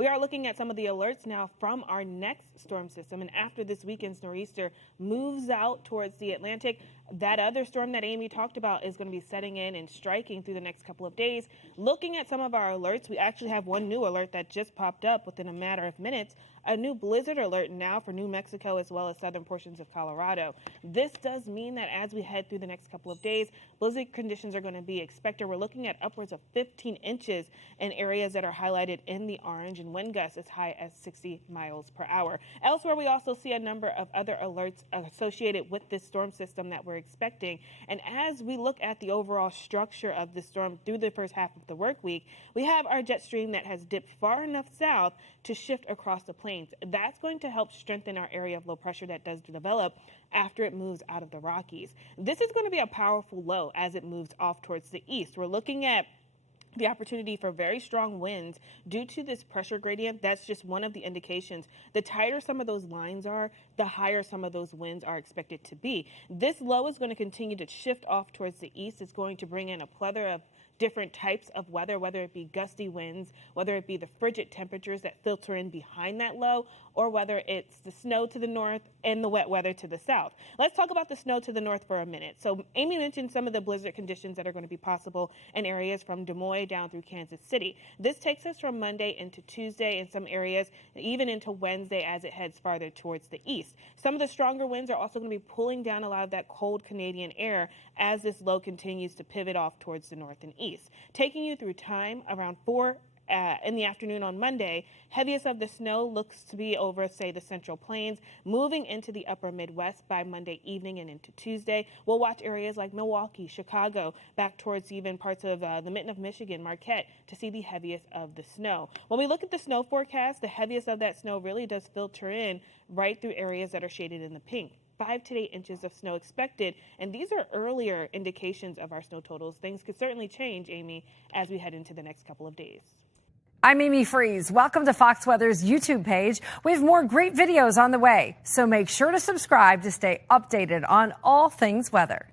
We are looking at some of the alerts now from our next storm system. And after this weekend's nor'easter moves out towards the Atlantic, that other storm that Amy talked about is going to be setting in and striking through the next couple of days. Looking at some of our alerts, we actually have one new alert that just popped up within a matter of minutes. A new blizzard alert now for New Mexico as well as southern portions of Colorado. This does mean that as we head through the next couple of days, blizzard conditions are going to be expected. We're looking at upwards of 15 inches in areas that are highlighted in the orange, and wind gusts as high as 60 miles per hour. Elsewhere, we also see a number of other alerts associated with this storm system that we're expecting. And as we look at the overall structure of the storm through the first half of the work week, we have our jet stream that has dipped far enough south to shift across the plains. That's going to help strengthen our area of low pressure that does develop after it moves out of the Rockies. This is going to be a powerful low as it moves off towards the east. We're looking at the opportunity for very strong winds due to this pressure gradient. That's just one of the indications. The tighter some of those lines are, the higher some of those winds are expected to be. This low is going to continue to shift off towards the east. It's going to bring in a plethora of different types of weather, whether it be gusty winds, whether it be the frigid temperatures that filter in behind that low, or whether it's the snow to the north and the wet weather to the south. Let's talk about the snow to the north for a minute. So Amy mentioned some of the blizzard conditions that are going to be possible in areas from Des Moines down through Kansas City. This takes us from Monday into Tuesday in some areas, even into Wednesday as it heads farther towards the east. Some of the stronger winds are also going to be pulling down a lot of that cold Canadian air as this low continues to pivot off towards the north and east. Taking you through time around 4 in the afternoon on Monday, heaviest of the snow looks to be over, say, the Central Plains, moving into the upper Midwest by Monday evening and into Tuesday. We'll watch areas like Milwaukee, Chicago, back towards even parts of the Mitten of Michigan, Marquette, to see the heaviest of the snow. When we look at the snow forecast, the heaviest of that snow really does filter in right through areas that are shaded in the pink. 5 to 8 inches of snow expected, and these are earlier indications of our snow totals. Things could certainly change, Amy, as we head into the next couple of days. I'm Amy Freeze. Welcome to Fox Weather's YouTube page. We have more great videos on the way, so make sure to subscribe to stay updated on all things weather.